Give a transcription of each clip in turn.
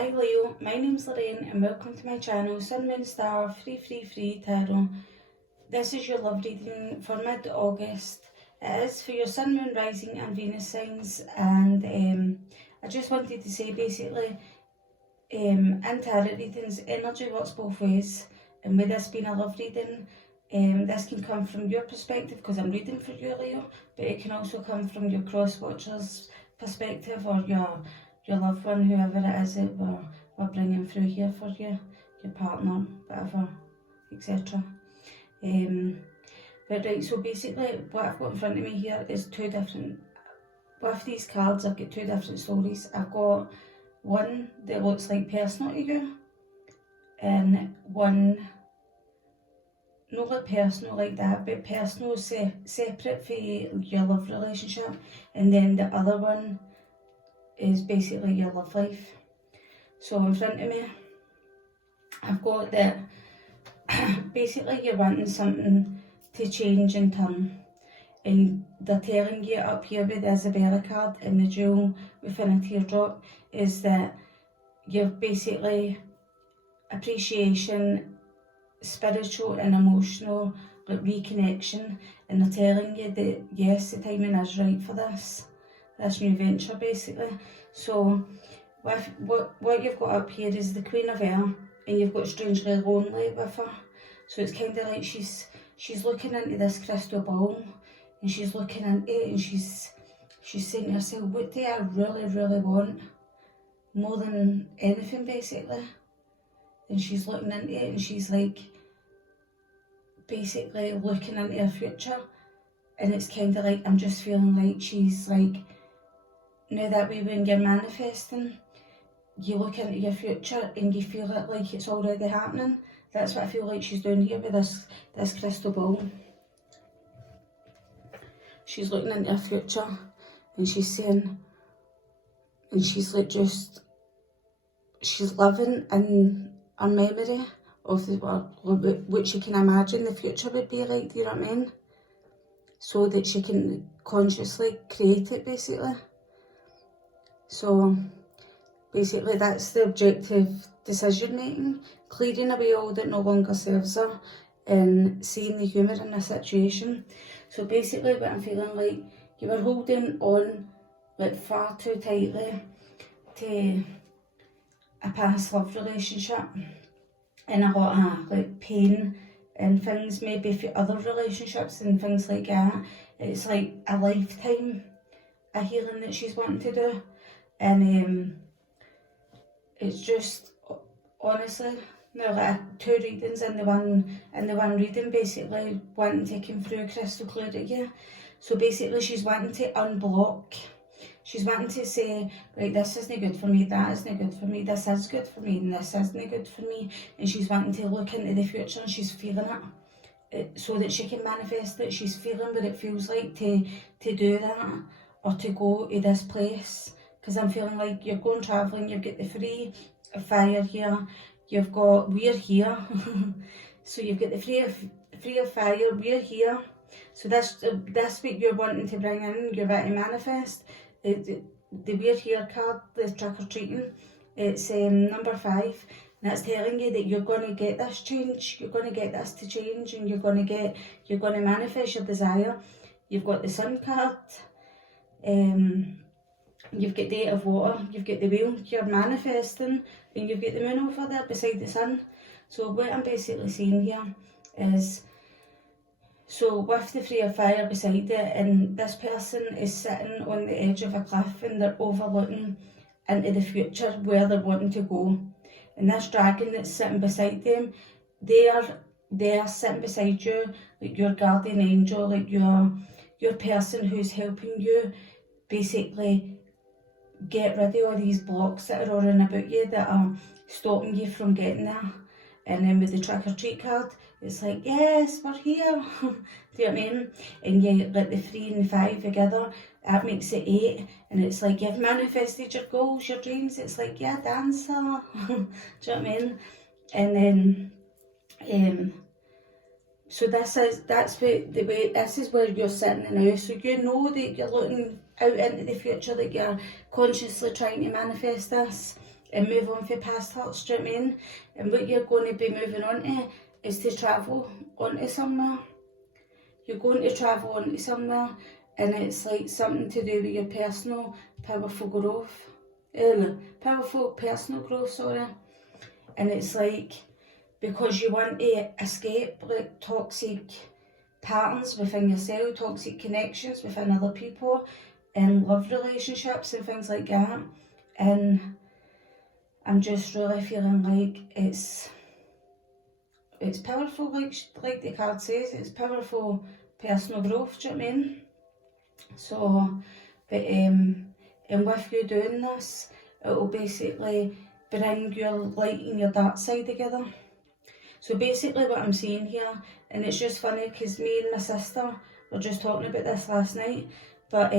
Hi Leo, my name's Lorraine and welcome to my channel Sun, Moon, Star, Free Tarot. This is your love reading for mid-August. It is for your Sun, Moon, Rising and Venus signs, and I just wanted to say basically in tarot readings, energy works both ways, and with this being a love reading, this can come from your perspective because I'm reading for you Leo, but it can also come from your cross-watcher's perspective or your loved one, whoever it is that we're bringing through here for you, your partner, whatever, etc. But right, so basically what I've got in front of me here is two different, with these cards I've got two different stories. I've got one that looks like personal to you, and one not like personal like that, but personal separate for your love relationship, and then the other one is basically your love life. So in front of me I've got that basically you're wanting something to change and turn, and they're telling you up here with the Isabella card and the jewel within a teardrop is that you've basically appreciation, spiritual and emotional like reconnection, and they're telling you that yes, the timing is right for this new venture basically. So what you've got up here is the Queen of Air, and you've got Strangely Lonely with her. So it's kind of like she's looking into this crystal ball, and she's looking into it, and she's saying to herself, what do I really want more than anything basically? And she's looking into it, and she's like basically looking into her future, and it's kind of like I'm just feeling like she's like, now that way when you're manifesting, you look into your future and you feel it like it's already happening. That's what I feel like she's doing here with this crystal ball. She's looking into her future and she's saying, and she's like she's living in her memory of what she can imagine the future would be like, do you know what I mean? So that she can consciously create it basically. So basically that's the objective decision making, clearing away all that no longer serves her and seeing the humour in the situation. So basically what I'm feeling like, you were holding on like far too tightly to a past love relationship, and a lot of like pain and things maybe for other relationships and things like that. It's like a lifetime of healing that she's wanting to do, and it's just honestly now like two readings in the one reading, basically wanting to come through crystal clear to you. So basically she's wanting to unblock. She's wanting to say, right, this isn't good for me, that isn't good for me, this is good for me, and this isn't good for me. And she's wanting to look into the future and she's feeling it so that she can manifest it. She's feeling what it feels like to do that or to go to this place. Because I'm feeling like you're going travelling, you've got the free fire here, you've got, we're here. So you've got the free of fire, we're here. So that's what you're wanting to bring in, you're about to manifest. The we're here card, the trick or treating, it's number 5, and that's telling you that you're going to get this change, you're going to get this to change, and you're going to manifest your desire. You've got the Sun card, you've got the 8 of Water, you've got the Wheel, you're manifesting, and you've got the Moon over there beside the Sun. So what I'm basically seeing here is, so with the Three of Fire beside it, and this person is sitting on the edge of a cliff and they're overlooking into the future where they're wanting to go. And this dragon that's sitting beside them, they are sitting beside you, like your guardian angel, like your person who's helping you basically get rid of all these blocks that are all around about you that are stopping you from getting there. And then with the trick or treat card, it's like, yes, we're here. Do you know what I mean? And you like the 3 and the 5 together, that makes it 8. And it's like, you've manifested your goals, your dreams. It's like, yeah, dancer. Do you know what I mean? And then, so this is where you're sitting now. So you know that you're looking out into the future, that you're consciously trying to manifest this. and move on for past hurts, do you know what I mean? And what you're going to be moving on to is to travel onto somewhere. You're going to travel onto somewhere, and it's like something to do with your personal, powerful personal growth, sorry. And it's like, because you want to escape like toxic patterns within yourself, toxic connections within other people, and love relationships and things like that. And I'm just really feeling like it's powerful, like the card says, it's powerful personal growth, do you know what I mean? So, but and with you doing this, it will basically bring your light and your dark side together. So basically what I'm saying here, and it's just funny because me and my sister were just talking about this last night, but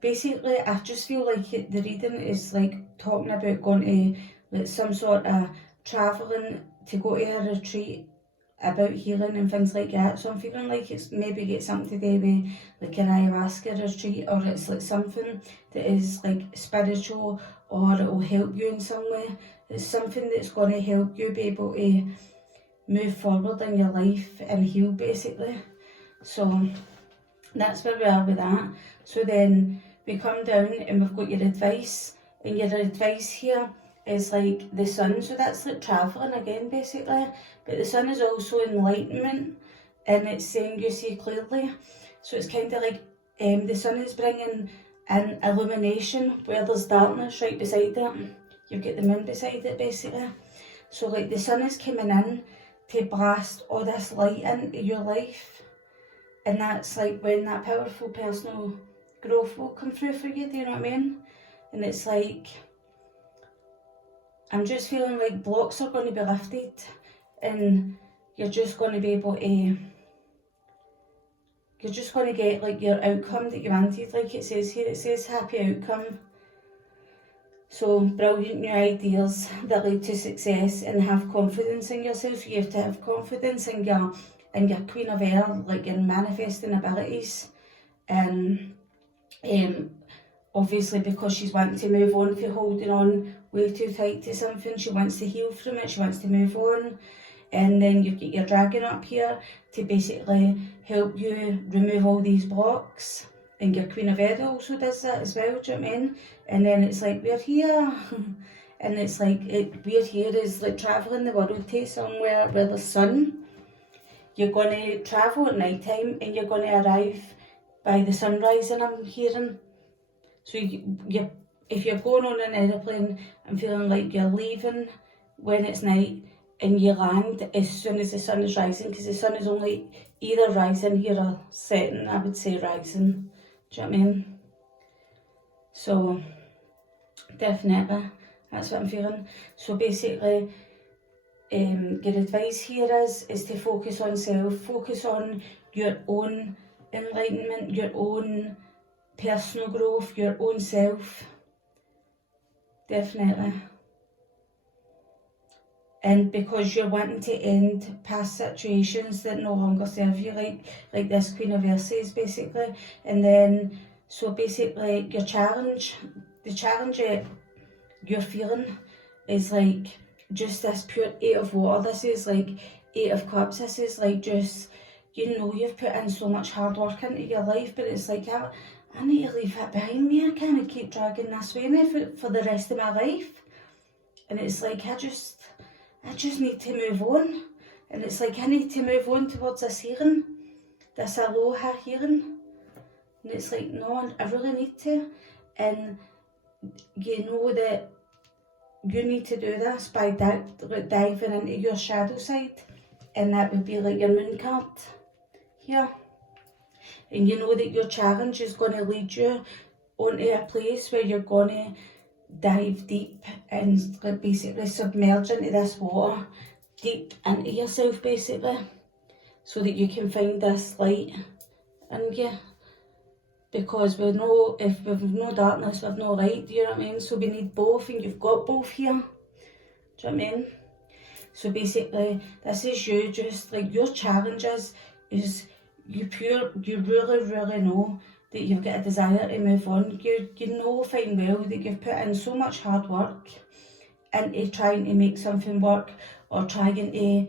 basically I just feel like the reading is like talking about going to like some sort of travelling to go to a retreat about healing and things like that. So I'm feeling like it's maybe got something to do with like an ayahuasca retreat, or it's like something that is like spiritual, or it will help you in some way. It's something that's going to help you be able to move forward in your life and heal, basically. So that's where we are with that. So then we come down and we've got your advice, and your advice here is like the sun. So that's like travelling again, basically. But the sun is also enlightenment, and it's saying you see clearly. So it's kind of like the sun is bringing an illumination where there's darkness right beside it. You've got the moon beside it, basically. So like the sun is coming in to blast all this light into your life, and that's like when that powerful personal growth will come through for you, do you know what I mean? And it's like, I'm just feeling like blocks are going to be lifted, and you're just going to be able to, you're just going to get like your outcome that you wanted. Like it says here, it says happy outcome. So brilliant new ideas that lead to success, and have confidence in yourself. You have to have confidence in your Queen of Air, like in manifesting abilities. And obviously because she's wanting to move on for holding on way too tight to something, she wants to heal from it, she wants to move on. And then you've got your dragon up here to basically help you remove all these blocks. And your Queen of Air also does that as well, do you know what I mean? And then it's like, we're here. And it's like, we're here is like travelling the world to somewhere where there's sun. You're going to travel at night time, and you're going to arrive by the sunrise, and I'm hearing. So if you're going on an aeroplane, I'm feeling like you're leaving when it's night, and you land as soon as the sun is rising, because the sun is only either rising here or setting. I would say rising. Do you know what I mean? So definitely, that's what I'm feeling. So basically, your advice here is to focus on self, focus on your own enlightenment, your own personal growth, your own self. Definitely. And because you're wanting to end past situations that no longer serve you, like this Queen of Air says, basically. And then, so basically, the challenge that you're feeling is like just this pure 8 of water. This is like 8 of cups. This is like just, you know, you've put in so much hard work into your life, but it's like, I need to leave that behind me. I can't keep dragging this with me for the rest of my life. And it's like, I just need to move on. And it's like, I need to move on towards this healing, this aloha healing. And it's like, no, I really need to. And you know that you need to do this by diving into your shadow side. And that would be like your moon card here. And you know that your challenge is going to lead you onto a place where you're going to dive deep and basically submerge into this water, deep into yourself, basically, so that you can find this light in you. Because we know if we've no darkness, we've no light, do you know what I mean? So we need both, and you've got both here. Do you know what I mean? So basically, this is you, just like your challenges is you really, really know that you've got a desire to move on. You know fine well that you've put in so much hard work into trying to make something work or trying to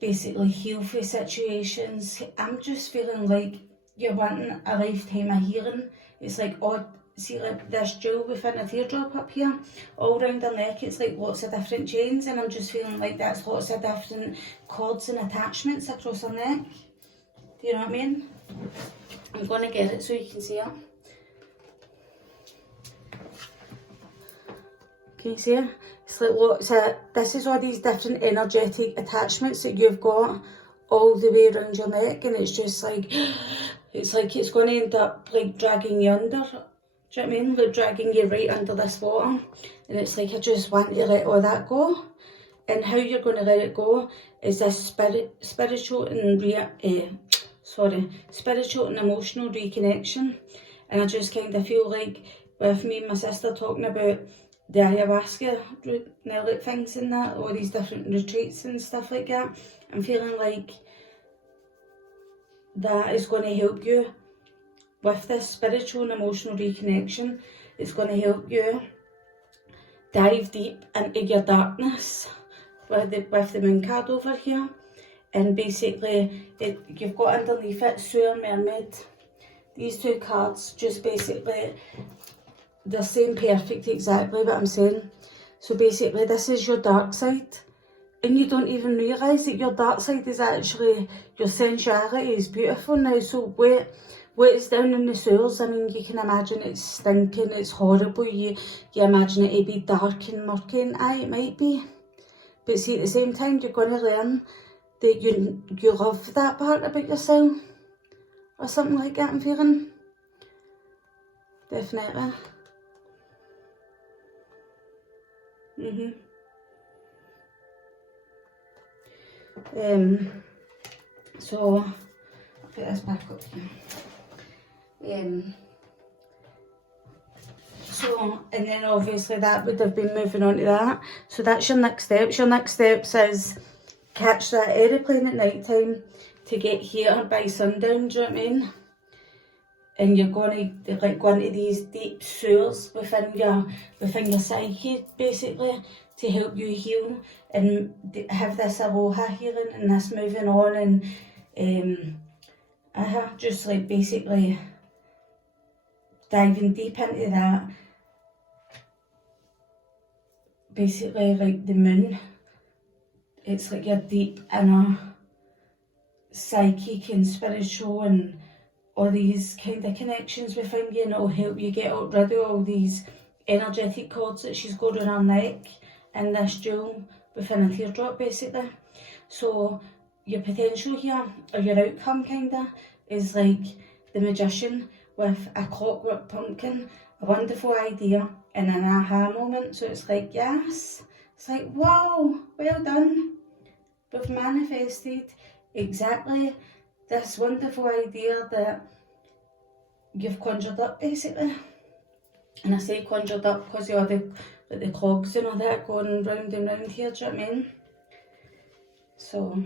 basically heal for situations. I'm just feeling like you're wanting a lifetime of healing. It's like odd, see like this jewel within a teardrop up here, all round her neck, it's like lots of different chains, and I'm just feeling like that's lots of different cords and attachments across her neck. Do you know what I mean? I'm going to get it so you can see it. Can you see it? It's like lots of, this is all these different energetic attachments that you've got all the way around your neck, and it's just like, it's like it's going to end up like dragging you under. Do you know what I mean? Like dragging you right under this water. And it's like, I just want to let all that go. And how you're going to let it go is this spiritual and spiritual and emotional reconnection. And I just kind of feel like with me and my sister talking about the ayahuasca like things and that, all these different retreats and stuff like that, I'm feeling like that is going to help you with this spiritual and emotional reconnection. It's going to help you dive deep into your darkness with the moon card over here. And basically, you've got underneath it Sewer Mermaid. These two cards just basically, they're saying perfect exactly what I'm saying. So basically, this is your dark side. And you don't even realise that your dark side is actually, your sensuality is beautiful now. So what is down in the sewers, I mean, you can imagine it's stinking, it's horrible. You imagine it to be dark and murky, and aye, it might be. But see, at the same time, you're going to learn that you love that part about yourself. Or something like that, I'm feeling. Definitely. So, I'll put this back up here. So, and then obviously that would have been moving on to that. So that's your next steps. Your next steps is catch that aeroplane at night time to get here by sundown, do you know what I mean? And you're going to like go into these deep sewers within your psyche, basically, to help you heal and have this aloha healing and this moving on, and just like basically diving deep into that. Basically, like the moon, it's like your deep inner psychic and spiritual and all these kind of connections within you, and it'll help you get rid of all these energetic cords that she's got on her neck and this jewel within a teardrop, basically. So your potential here, or your outcome kinda, is like the magician with a clockwork pumpkin, a wonderful idea and an aha moment. So it's like, yes, it's like, wow, well done. We've manifested exactly this wonderful idea that you've conjured up, basically. And I say conjured up because of all the clogs and all that going round and round here, do you know what I mean? So,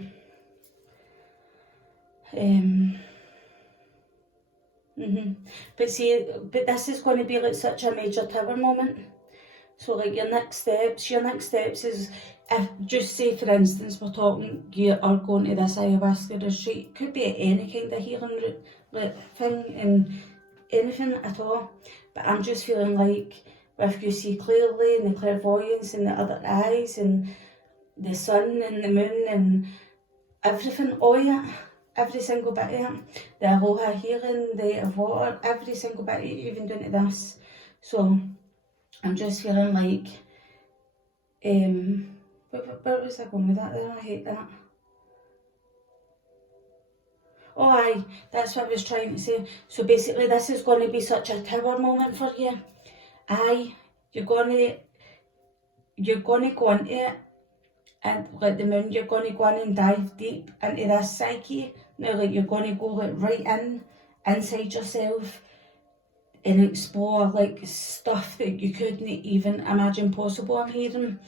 but see, this is going to be like such a major tower moment. So like your next steps is, if just say for instance we're talking, you are going to this ayahuasca retreat, could be any kind of healing thing and anything at all, but I'm just feeling like if you see clearly and the clairvoyance and the other eyes and the sun and the moon and everything, all it, every single bit of it, the aloha healing, the water, every single bit of it, even down to this. So I'm just feeling like, where was I going with that there? I hate that. Oh aye, that's what I was trying to say. So basically this is going to be such a tower moment for you. Aye, you're going to go into it, and like the moon, you're going to go in and dive deep into this psyche. Now like you're going to go like right inside yourself and explore like stuff that you couldn't even imagine possible, I'm hearing,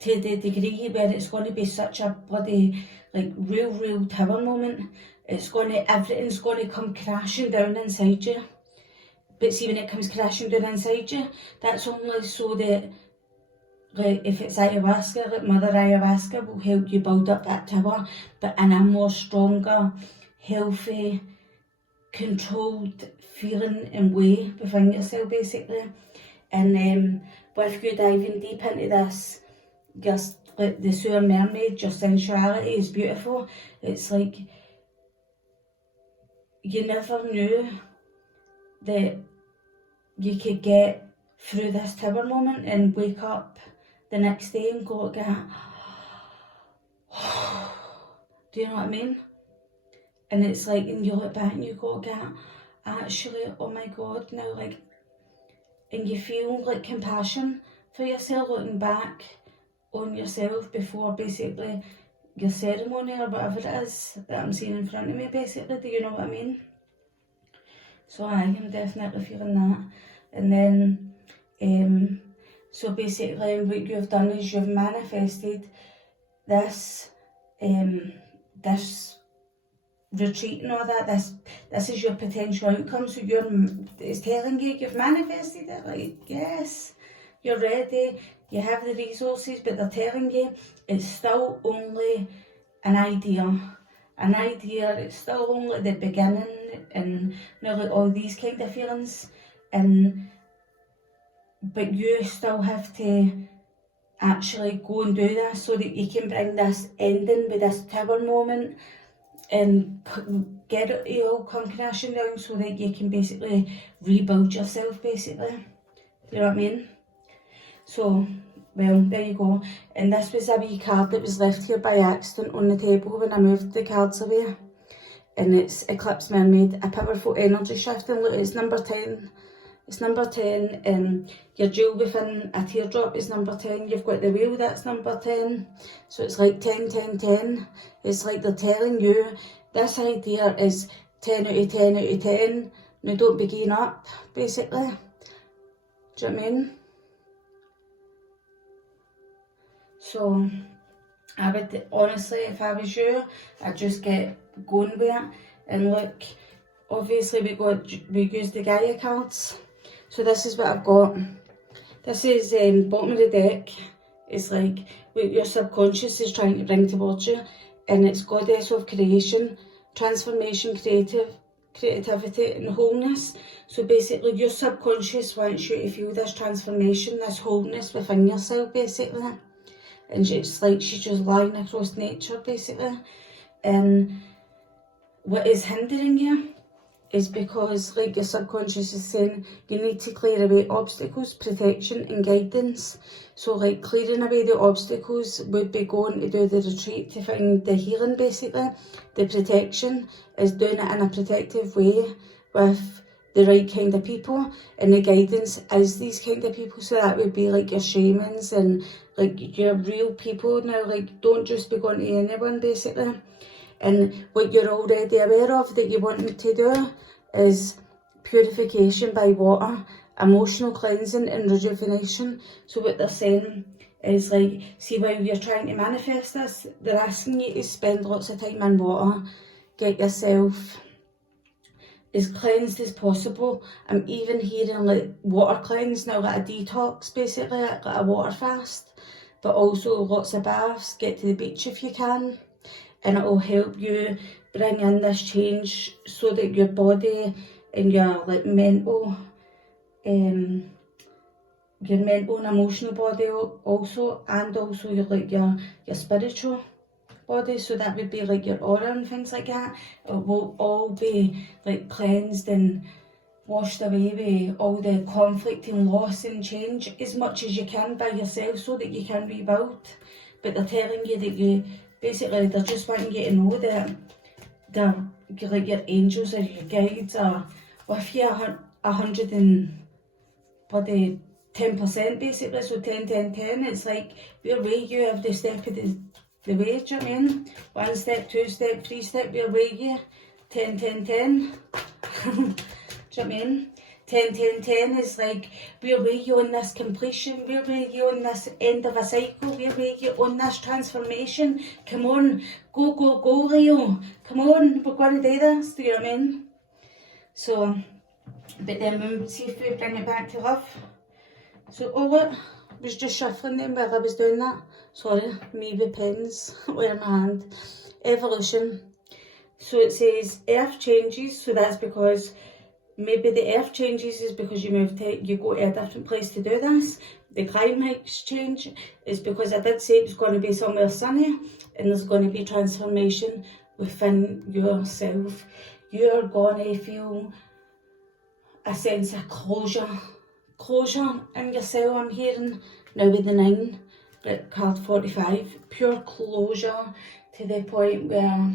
to the degree where it's going to be such a bloody like real tower moment. everything's gonna come crashing down inside you. But see, when it comes crashing down inside you, that's only so that, like, if it's ayahuasca, like Mother Ayahuasca will help you build up that tower, but in a more stronger, healthy, controlled feeling and way within yourself, basically. And with you diving deep into this, just like the Sewer Mermaid, your sensuality is beautiful. It's like you never knew that you could get through this tower moment and wake up the next day and go again. Do you know what I mean? And it's like, and you look back and you go again, actually, oh my God, now, like, and you feel like compassion for yourself looking back on yourself before basically your ceremony or whatever it is that I'm seeing in front of me, basically. Do you know what I mean? So I am definitely feeling that. And then, so basically what you've done is you've manifested this, this retreat and all that. This is your potential outcome. So it's telling you you've manifested it. Like, yes, you're ready. You have the resources, but they're telling you it's still only an idea. An idea, it's still only the beginning, and like all these kind of feelings. But you still have to actually go and do this so that you can bring this ending with this tower moment and get it all come crashing down so that you can basically rebuild yourself, basically. You know what I mean? So, well, there you go. And this was a wee card that was left here by accident on the table when I moved the cards away. And it's Eclipse Mermaid, a powerful energy shift. And look, it's number 10. It's number 10. Your jewel within a teardrop is number 10. You've got the wheel, that's number 10. So it's like 10, 10, 10. It's like they're telling you this idea is 10 out of 10 out of 10. Now don't be giving up, basically. Do you know what I mean? So I would, honestly, if I was you, I'd just get going with it. And look, obviously we used the Gaia cards. So this is what I've got. This is bottom of the deck. It's like what your subconscious is trying to bring towards you. And it's Goddess of Creation, Transformation, Creativity and Wholeness. So basically your subconscious wants you to feel this transformation, this wholeness within yourself, basically. And it's like she's just lying across nature, basically. And what is hindering you is because, like, your subconscious is saying, you need to clear away obstacles, protection and guidance. So like clearing away the obstacles would be going to do the retreat to find the healing, basically. The protection is doing it in a protective way with the right kind of people, and the guidance is these kind of people. So that would be like your shamans and like your real people. Now, like, don't just be going to anyone, basically. And what you're already aware of that you want to do is purification by water, emotional cleansing and rejuvenation. So what they're saying is, like, see, while you're trying to manifest this, they're asking you to spend lots of time in water, get yourself as cleansed as possible. I'm even hearing like water cleanse now, like a detox, basically, like a water fast, but also lots of baths, get to the beach if you can. And it will help you bring in this change so that your body and your like mental and emotional body also, and also your like your spiritual body. So that would be like your aura and things like that. It will all be like cleansed and washed away with all the conflict and loss and change as much as you can by yourself so that you can rebuild. But they're telling you that you basically, they're just wanting you to know that they're like your angels or your guides are with you 110%, basically. So 10, 10, 10. It's like we're with you every step of the way. Do you know what I mean? 1 step, 2 step, 3 step, we're with you. 10, 10, 10. Do you know what I mean? 10, 10, 10 is like, where were you on this completion? Where were you on this end of a cycle? Where were you on this transformation? Come on, go, go, go, Leo. Come on, we're going to do this. Do you know what I mean? So, but then we'll see if we bring it back to love. So, oh look, I was just shuffling them while I was doing that. Sorry, me with pens in my hand. Evolution. So it says earth changes, so that's because maybe the earth changes is because you go to a different place to do this. The climates change is because I did say it was going to be somewhere sunny, and there's going to be transformation within yourself. You're going to feel a sense of closure in yourself. I'm hearing now with the 9, card 45, pure closure to the point where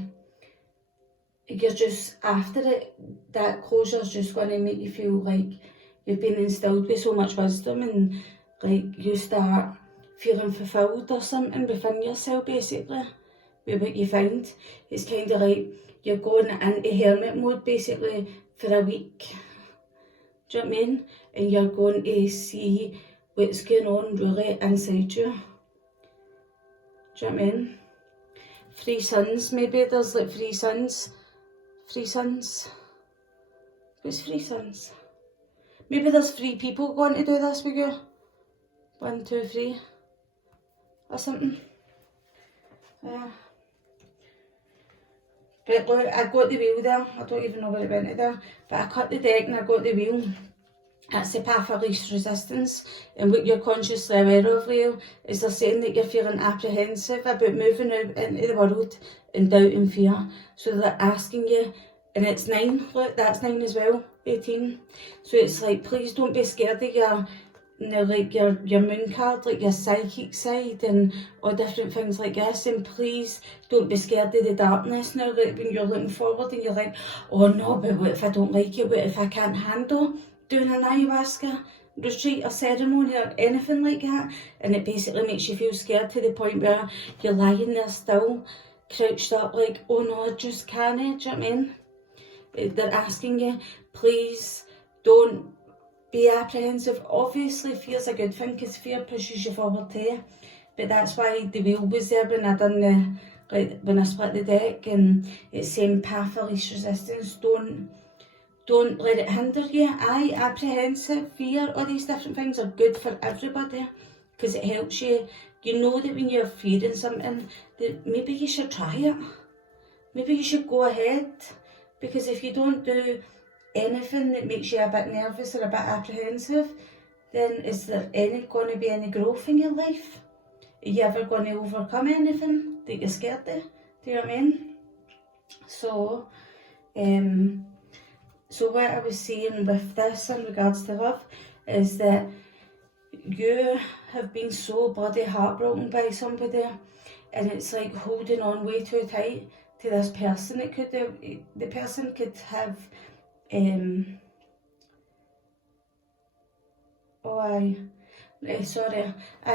you're just after it. That closure is just going to make you feel like you've been instilled with so much wisdom, and like you start feeling fulfilled or something within yourself, basically, with what you find. It's kind of like you're going into hermit mode basically for a week. Do you know what I mean? And you're going to see what's going on really inside you. Do you know what I mean? 3 suns, maybe there's like 3 suns. 3 suns. What's 3 suns? Maybe there's 3 people going to do this with you. 1, 2, 3. Or something. But look, I got the wheel there. I don't even know where it went to there. But I cut the deck and I got the wheel. That's the path of least resistance. And what you're consciously aware of, Leo, is they're saying that you're feeling apprehensive about moving out into the world in doubt and fear. So they're asking you, and it's 9, look, that's 9 as well, 18. So it's like, please don't be scared of your moon card, like your psychic side and all different things like this, and please don't be scared of the darkness now, like when you're looking forward and you're like, oh no, but what if I don't like it, what if I can't handle doing an ayahuasca retreat or ceremony or anything like that, and it basically makes you feel scared to the point where you're lying there still, crouched up like, oh no, I just can't, do you know what I mean? They're asking you, please don't be apprehensive. Obviously fear's a good thing because fear pushes you forward too, but that's why the wheel was there when I done when I split the deck, and it's saying path of least resistance. Don't let it hinder you. Apprehensive, fear, all these different things are good for everybody because it helps you. You know that when you're fearing something, that maybe you should try it. Maybe you should go ahead, because if you don't do anything that makes you a bit nervous or a bit apprehensive, then is there going to be any growth in your life? Are you ever going to overcome anything that you're scared of? Do you know what I mean? So, so what I was saying with this in regards to love is that you have been so bloody heartbroken by somebody, and it's like holding on way too tight to this person. The person could have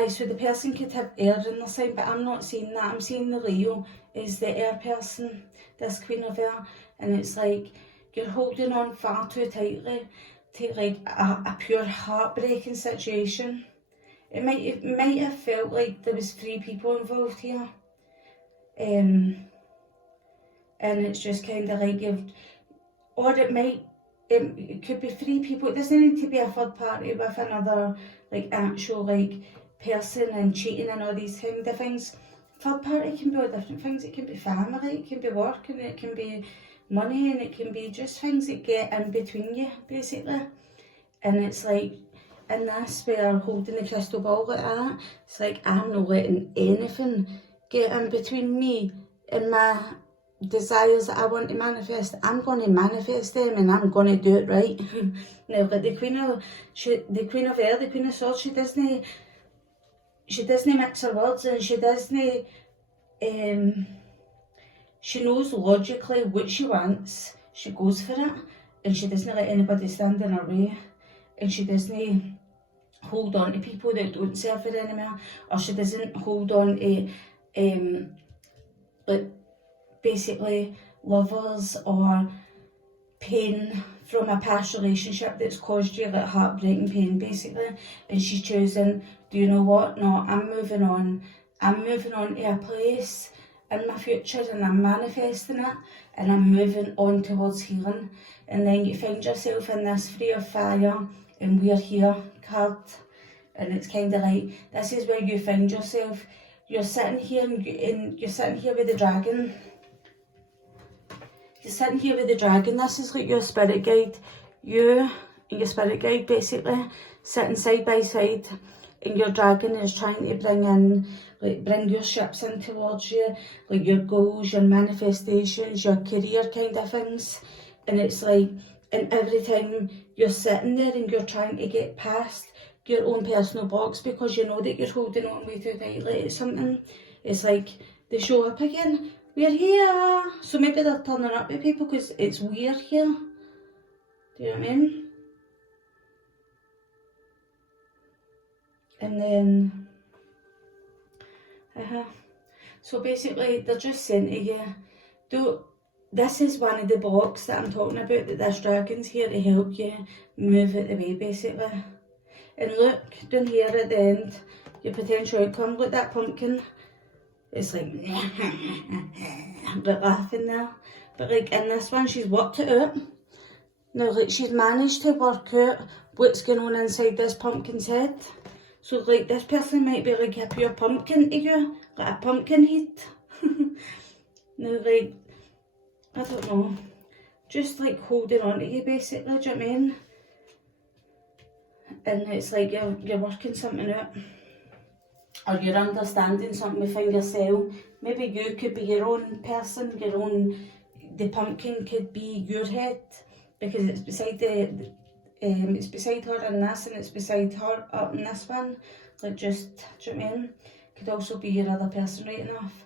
so the person could have air in their sign, but I'm not saying that. I'm saying the Leo is the air person, this Queen of Air, and it's like you're holding on far too tightly to like a pure heartbreaking situation. It might have felt like there was 3 people involved here, and it's just kind of like it could be 3 people. It doesn't need to be a third party with another like actual like person and cheating and all these kind of things. Third party can be all different things. It can be family, it can be work, and it can be money, and it can be just things that get in between you basically. And it's like in this where I'm holding the crystal ball like that, it's like I'm not letting anything get in between me and my desires that I want to manifest. I'm going to manifest them, and I'm going to do it right. Now, like the Queen of Air, the Queen of Swords, she doesn't mix her words, and she doesn't. She knows logically what she wants. She goes for it, and she doesn't let anybody stand in her way, and she doesn't hold on to people that don't serve her anymore, or she doesn't hold on to like basically lovers or paying from a past relationship that's caused you like heartbreaking pain basically, and she's choosing, do you know what, no, I'm moving on to a place in my future and I'm manifesting it and I'm moving on towards healing. And then you find yourself in this Three of Fire and We're Here card, and it's kind of like, this is where you find yourself. You're sitting here and you're sitting here with the dragon. You're sitting here with the dragon. This is like your spirit guide. You and your spirit guide basically sitting side by side, and your dragon is trying to bring your ships in towards you, like your goals, your manifestations, your career kind of things. And it's like, and every time you're sitting there and you're trying to get past your own personal box because you know that you're holding on way too tightly to something, it's like they show up again. We're here. So maybe they're turning up with people because it's we're here. Do you know what I mean? And then, so basically they're just saying to you, this is one of the blocks that I'm talking about, that this dragon's here to help you move it away basically. And look, down here at the end, your potential outcome, look, that pumpkin, it's like, but laughing there. But like in this one, she's worked it out. Now like she's managed to work out what's going on inside this pumpkin's head. So like this person might be like a pure pumpkin to you, like a pumpkin head. Now like, I don't know, just like holding on to you basically, do you know what I mean? And it's like you're working something out, or you're understanding something within yourself. Maybe you could be your own person, the pumpkin could be your head, because it's beside it's beside her in this, and it's beside her up in this one. Like just, do you know what I mean? Could also be your other person, right enough.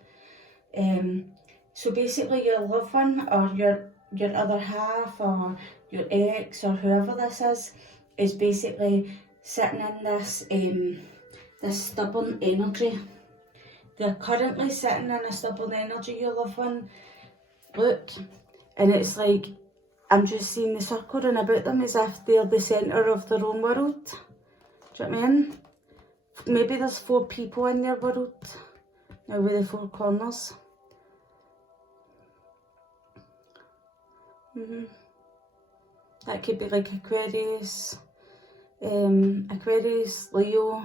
So basically your loved one, or your other half, or your ex, or whoever this is basically sitting in this this stubborn energy. They're currently sitting in a stubborn energy, your loved one. Look, and it's like, I'm just seeing the circle around about them as if they're the centre of their own world. Do you know what I mean? Maybe there's 4 people in their world, now with the 4 corners. That could be like Aquarius, Leo,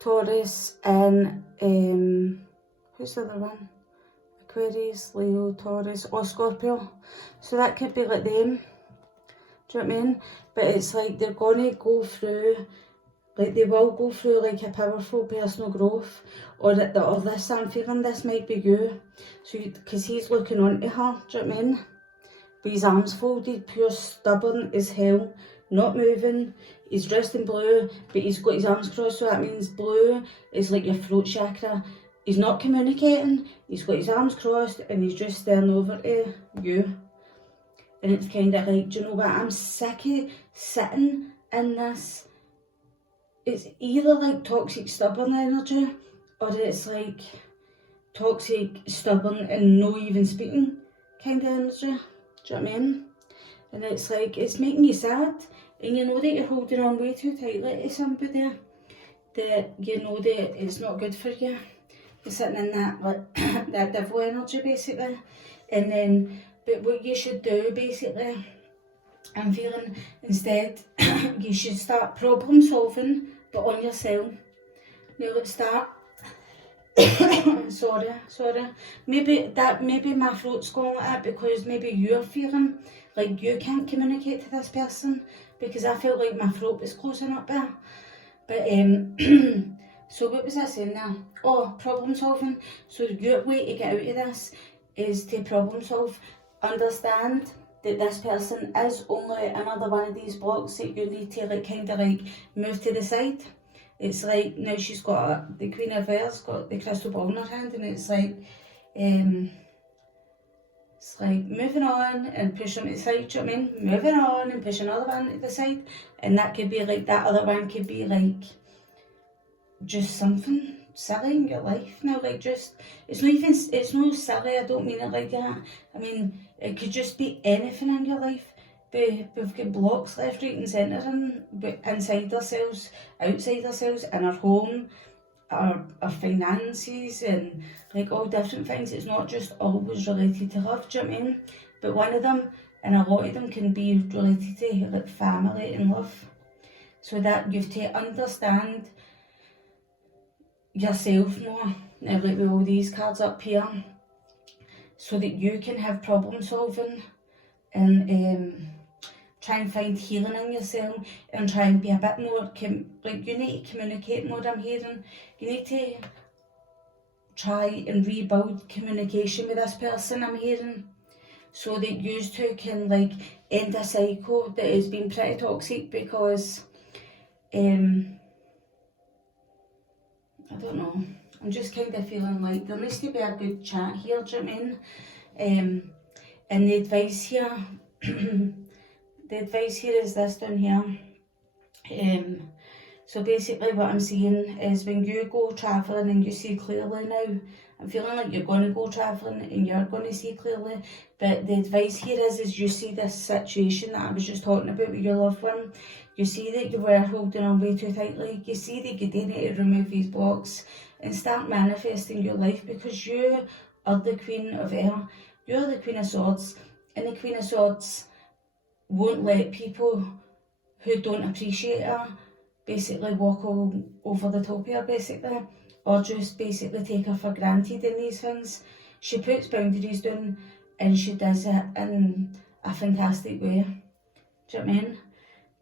Taurus, and who's the other one? Aquarius, Leo, Taurus, or Scorpio. So that could be like them. Do you know what I mean? But it's like they're gonna go through, like they will go through like a powerful personal growth, or this, I'm feeling this might be you. So because he's looking on to her, do you know what I mean? With his arms folded, pure stubborn as hell, not moving. He's dressed in blue, but he's got his arms crossed, so that means blue is like your throat chakra. He's not communicating, he's got his arms crossed, and he's just staring over to you. And it's kind of like, do you know what, I'm sick of sitting in this. It's either like toxic stubborn energy, or it's like toxic stubborn and no even speaking kind of energy. Do you know what I mean? And it's like, it's making you sad, and you know that you're holding on way too tightly to somebody, that you know that it's not good for you. You're sitting in that, like, that devil energy basically. And then, but what you should do basically, I'm feeling, instead, you should start problem solving, but on yourself. Now let's start. sorry. Maybe my throat's going like that because maybe you're feeling like you can't communicate to this person, because I felt like my throat was closing up there. But so what was I saying now? Oh, problem solving. So your way to get out of this is to problem solve. Understand that this person is only another one of these blocks that you need to like kind of like move to the side. It's like, now she's got the Queen of Earth's got the crystal ball in her hand, and it's like moving on and pushing to the side, do you know what I mean? Moving on and pushing another one to the side. And that could be like, that other one could be like just something silly in your life now, like just, it's no silly, I don't mean it like that. I mean, it could just be anything in your life we've got blocks left, right and centre inside ourselves, outside ourselves, in our home, our finances, and like all different things. It's not just always related to love, do you know what I mean? But one of them, and a lot of them, can be related to like family and love. So that you have to understand yourself more, now like with all these cards up here, so that you can have problem solving and try and find healing in yourself and try and be a bit more, like you need to communicate more, I'm hearing. You need to try and rebuild communication with this person, I'm hearing, so that you two can like end a cycle that has been pretty toxic, because I don't know, I'm just kind of feeling like there needs to be a good chat here, do you know what I mean? And the advice here, the advice here is this down here. So basically what I'm seeing is when you go travelling and you see clearly now, I'm feeling like you're going to go travelling and you're going to see clearly, but the advice here is you see this situation that I was just talking about with your loved one. You see that you were holding on way too tightly. You see that you do need to remove these blocks and start manifesting your life, because you are the Queen of Air. You're the Queen of Swords, and the Queen of Swords won't let people who don't appreciate her basically walk all over the top of her, basically, or just basically take her for granted in these things. She puts boundaries down and she does it in a fantastic way. Do you know what I mean?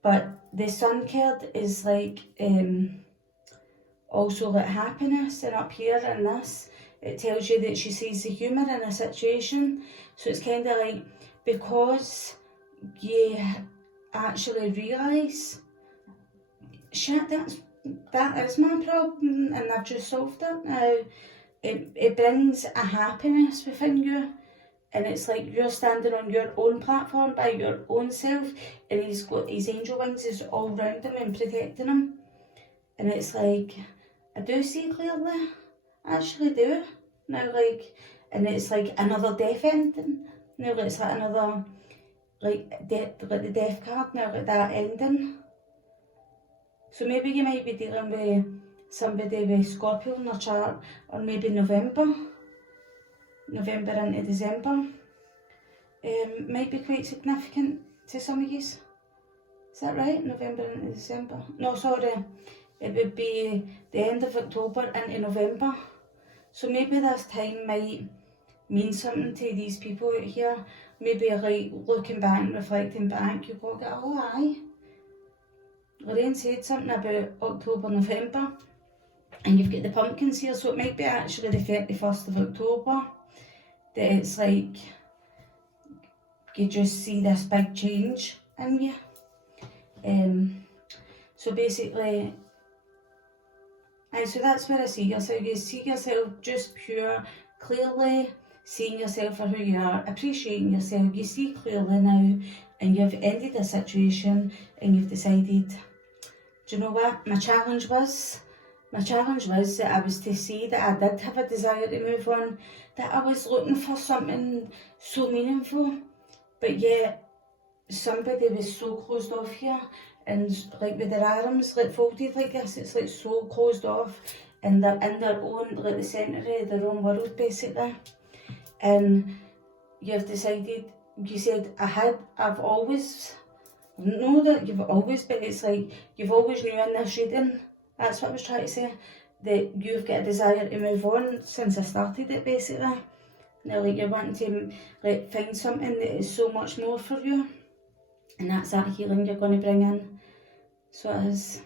But the Sun card is like also like happiness, and up here in this, it tells you that she sees the humour in a situation. So it's kind of like, because you actually realise, shit, that is my problem and I've just solved it now. It brings a happiness within you, and it's like you're standing on your own platform by your own self, and he's got his angel wings is all around him and protecting him. And it's like, I do see clearly, I actually do. Now like, and it's like another death ending. Now it's like another, like the death card, now like that ending. So maybe you might be dealing with somebody with Scorpio in their chart, or maybe November into December. Might be quite significant to some of you. Is that right? November into December? No, sorry. It would be the end of October into November. So maybe this time might mean something to these people out here. Maybe like looking back and reflecting back, you go, oh aye. Lorraine said something about October, November, and you've got the pumpkins here, so it might be actually the 31st of October that it's like you just see this big change in you. So basically, so that's where I see yourself. You see yourself just pure, clearly seeing yourself for who you are, appreciating yourself. You see clearly now, and you've ended the situation, and you've decided, do you know what my challenge was? My challenge was that I was to see that I did have a desire to move on, that I was looking for something so meaningful, but yet somebody was so closed off here, and like with their arms like folded like this, it's like so closed off, and they're in their own, like the centre of their own world basically. And you've decided, you said, I've always, know that you've always, but it's like you've always knew in this reading, that's what I was trying to say, that you've got a desire to move on since I started it basically. Now like you're wanting to like find something that is so much more for you, and that's that healing you're going to bring in. So it is,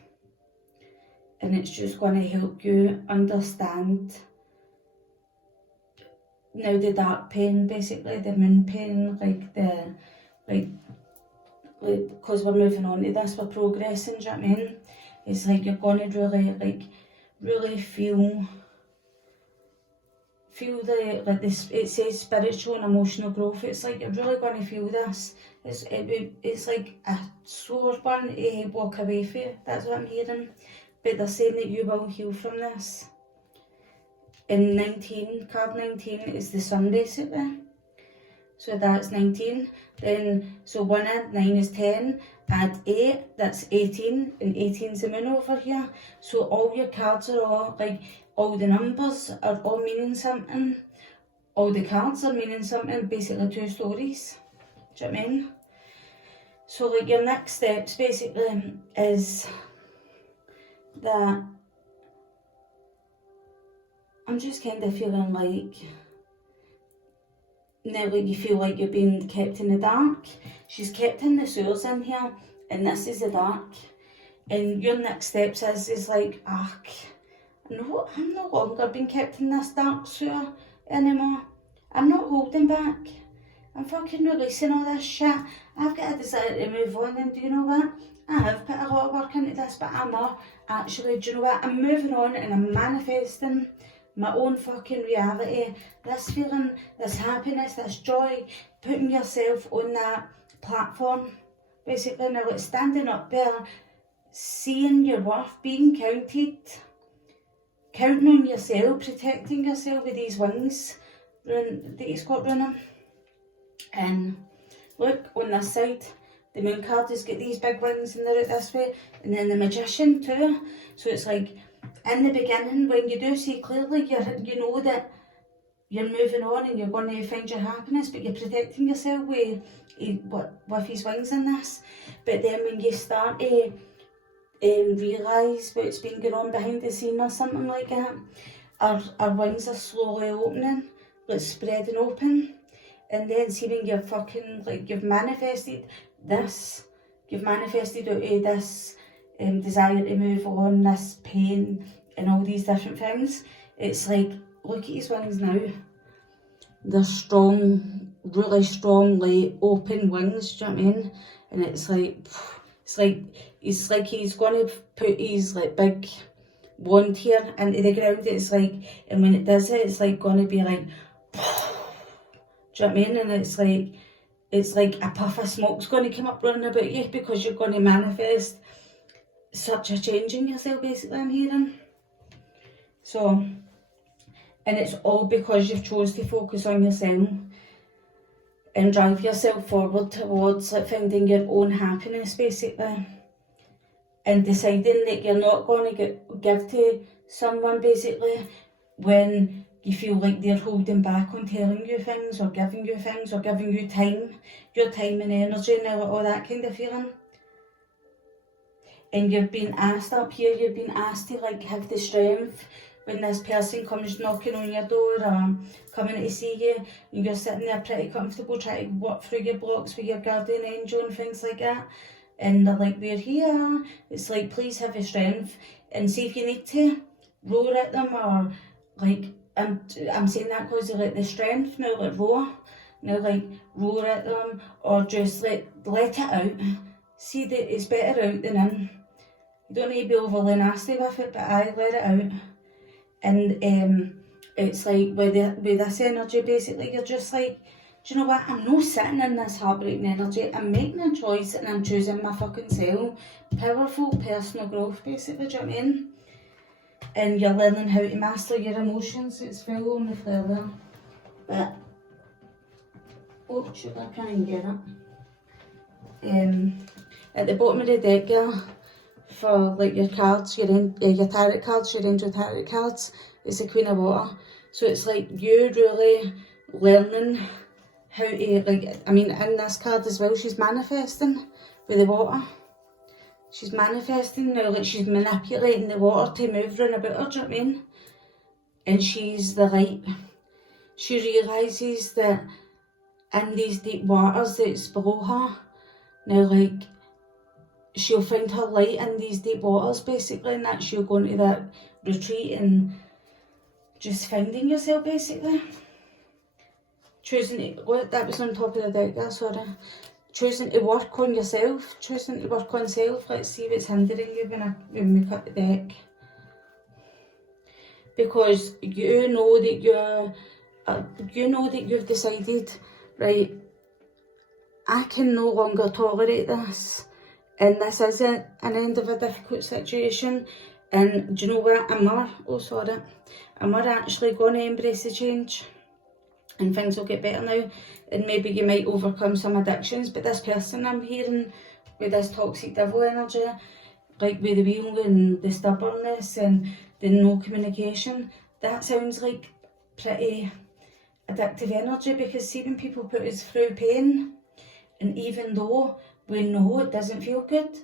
and it's just going to help you understand now the dark pain, basically the moon pain, like because we're moving on to this, we're progressing, do you know what I mean? It's like you're going to really feel this, it says spiritual and emotional growth. It's like you're really going to feel this. It's like a sore one to walk away from, that's what I'm hearing. But they're saying that you will heal from this. And 19, card 19 is the sun basically. so that's 19. Then, so 1 and 9 is 10, add 8, that's 18, and 18 is the moon over here. So all your cards are all, like, all the numbers are all meaning something. All the cards are meaning something, basically 2 stories. Do you know what I mean? So, like, your next steps, basically, is that I'm just kind of feeling like, now like you feel like you're being kept in the dark. She's kept in the sewers in here, and this is the dark. And your next steps is like, no, I'm no longer being kept in this dark sewer anymore. I'm not holding back. I'm fucking releasing all this shit. I've got a desire to move on, and do you know what? I have put a lot of work into this, but I'm not actually, do you know what? I'm moving on and I'm manifesting my own fucking reality. This feeling, this happiness, this joy, putting yourself on that platform. Basically, now it's standing up there, seeing your worth, being counted, counting on yourself, protecting yourself with these wings that he's got running. And look, on this side, the moon card has got these big wings and they're out this way, and then the magician too. So it's like, in the beginning, when you do see clearly, you know that you're moving on and you're going to find your happiness, but you're protecting yourself with his wings in this. But then when you start to realise what's been going on behind the scene or something like that, our wings are slowly opening, like spreading open. And then see when you're fucking, like, you've manifested this, you've manifested out of this desire to move on, this pain, and all these different things. It's like, look at his wings now. They're strong, really strongly open wings, do you know what I mean? And it's like he's going to put his, like, big wand here into the ground. It's like, and when it does it, it's like going to be like, do you know what I mean? And it's like a puff of smoke's going to come up running about you because you're going to manifest such a change in yourself, basically, I'm hearing. So, and it's all because you've chose to focus on yourself and drive yourself forward towards, like, finding your own happiness, basically. And deciding that you're not going to give to someone, basically, when you feel like they're holding back on telling you things or giving you time, your time and energy and all that kind of feeling. And you've been asked up here, you've been asked to, like, have the strength when this person comes knocking on your door or coming to see you, and you're sitting there pretty comfortable trying to work through your blocks with your guardian angel and things like that. And they're like, we're here. It's like, please have the strength. And see if you need to roar at them, or like, I'm saying that because of, like, the strength now, like, roar. Now, like, roar at them, or just let it out. See that it's better out than in. You don't need to be overly nasty with it, but let it out. And it's like, with this energy, basically, you're just like, do you know what, I'm not sitting in this heartbreaking energy, I'm making a choice and I'm choosing my fucking self. Powerful personal growth, basically, do you know what I mean? And you're learning how to master your emotions. It's full on the flare there. But, oh shit, I can't even get it. At the bottom of the deck here, for, like, your cards, your tarot cards, your angel tarot cards, is the Queen of Water. So it's like you really learning how to, like, I mean, in this card as well, she's manifesting with the water. She's manifesting now, like, she's manipulating the water to move round about her, do you know what I mean? And she's the light. She realises that in these deep waters that's below her, now, like, she'll find her light in these deep waters, basically, and that she'll go into that retreat and just finding yourself, basically. Choosing to, what, that was on top of the deck there, sorry. Choosing to work on yourself, choosing to work on self. Let's see what's hindering you when we cut the deck. Because you know that you've decided, right, I can no longer tolerate this, and this isn't an end of a difficult situation, and do you know what, I'm actually going to embrace the change. and things will get better now, and maybe you might overcome some addictions. But this person I'm hearing with this toxic devil energy, like with the wheel and the stubbornness and the no communication, that sounds like pretty addictive energy, because see, when people put us through pain, and even though we know it doesn't feel good,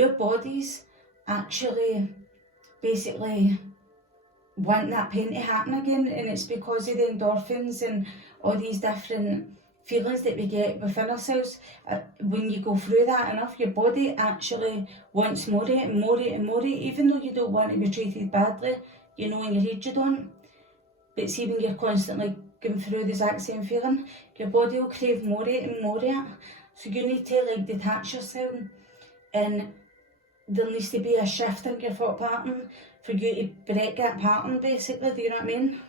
our bodies actually basically want that pain to happen again, and it's because of the endorphins and all these different feelings that we get within ourselves. When you go through that enough, your body actually wants more of it and more of it and more of it, even though you don't want to be treated badly, you know in your head you don't. But see, when you're constantly going through the exact same feeling, your body will crave more of it and more of it. So you need to like detach yourself, and there needs to be a shift in your thought pattern for you to break that pattern, basically, do you know what I mean?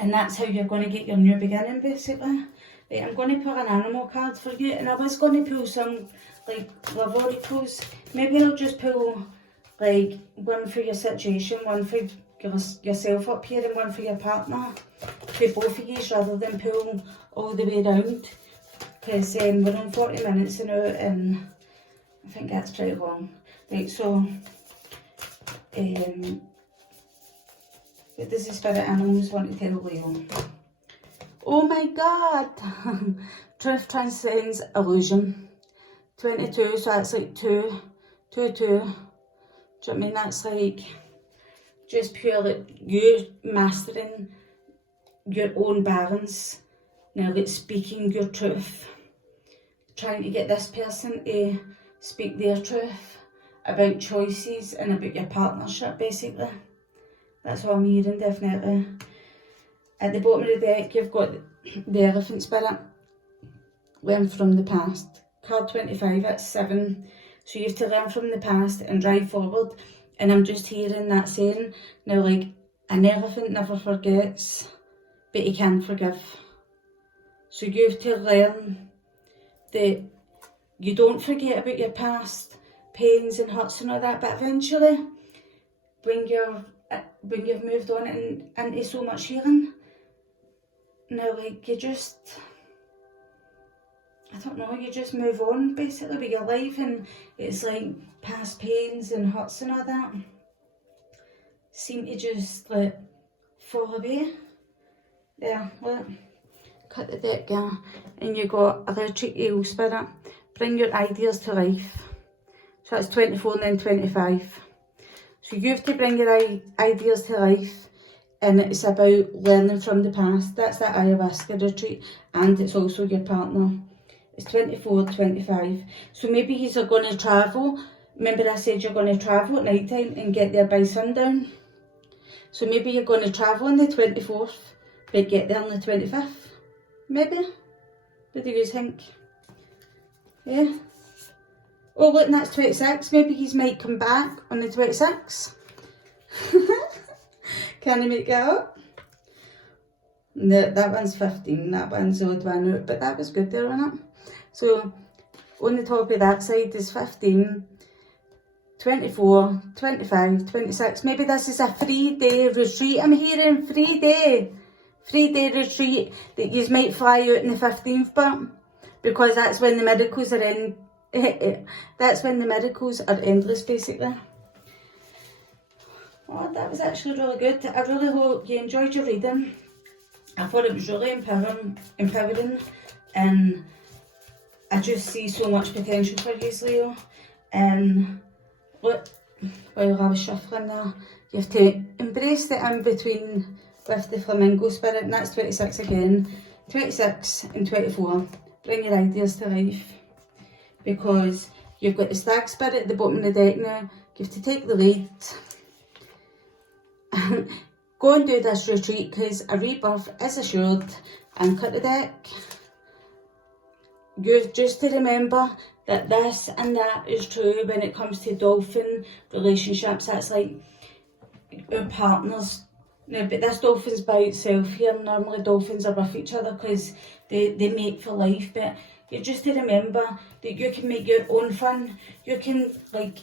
And that's how you're going to get your new beginning, basically. Right, I'm going to pull an animal card for you, and I was going to pull some like love oracles. Maybe I'll just pull like one for your situation, one for yourself up here, and one for your partner, for both of you, rather than pull all the way around, because we're on 40 minutes now, and I think that's pretty long. Right, so what does the spirit animals want to tell Leo? Oh my God! Truth transcends illusion. 22, so that's like 2. Do you know what I mean? That's like just purely you mastering your own balance. Now it's speaking your truth. Trying to get this person to speak their truth about choices and about your partnership, basically. That's what I'm hearing, definitely. At the bottom of the deck, you've got the Elephant Spirit. Learn from the past. Card 25, that's 7. So you have to learn from the past and drive forward. And I'm just hearing that saying, now like, an elephant never forgets, but he can forgive. So you have to learn that you don't forget about your past pains and hurts and all that, but eventually, when you've moved on and into so much healing, now like you just, I don't know, you just move on basically with your life, and it's like past pains and hurts and all that seem to just like fall away. There, look, cut the deck down, and you got Electric Eel Spirit. Bring your ideas to life. So that's 24 and then 25. So you have to bring your ideas to life, and it's about learning from the past. That's that ayahuasca retreat, and it's also your partner. It's 24, 25. So maybe you're going to travel. Remember I said you're going to travel at night time and get there by sundown. So maybe you're going to travel on the 24th, but get there on the 25th. Maybe? What do you think? Yeah. Oh look, and that's 26. Maybe you might come back on the 26th. Can I make it up? No, that one's 15. That one's the odd one out, but that was good there, wasn't it? So on the top of that side is 15, 24, 25, 26. Maybe this is a 3-day retreat. I'm hearing 3-day retreat that you might fly out on the 15th, but because that's when the miracles are in. That's when the miracles are endless, basically. Oh, that was actually really good. I really hope you enjoyed your reading. I thought it was really empowering, and I just see so much potential for you, Leo. And look, while I was shuffling there, you have to embrace the in-between with the flamingo spirit, and that's 26 again. 26 and 24. Bring your ideas to life. Because you've got the stag spirit at the bottom of the deck now. You have to take the lead. Go and do this retreat, because a rebirth is assured. And cut the deck. You've just to remember that this and that is true when it comes to dolphin relationships. That's like our partners. Now, but this dolphin's by itself here. Normally dolphins are with each other because they mate for life. But you just to remember that you can make your own fun. You can like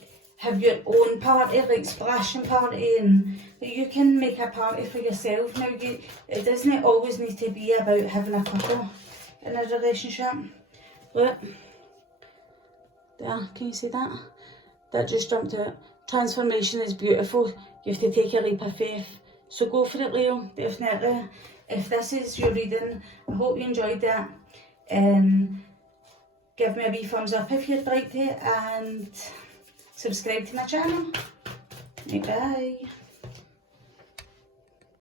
have your own party, like splashing party, and you can make a party for yourself. Now, it doesn't always need to be about having a couple in a relationship. Look, there, can you see that? That just jumped out. Transformation is beautiful. You have to take a leap of faith. So go for it, Leo, definitely. If this is your reading, I hope you enjoyed it. Give me a wee thumbs up if you'd like to, and subscribe to my channel. Bye.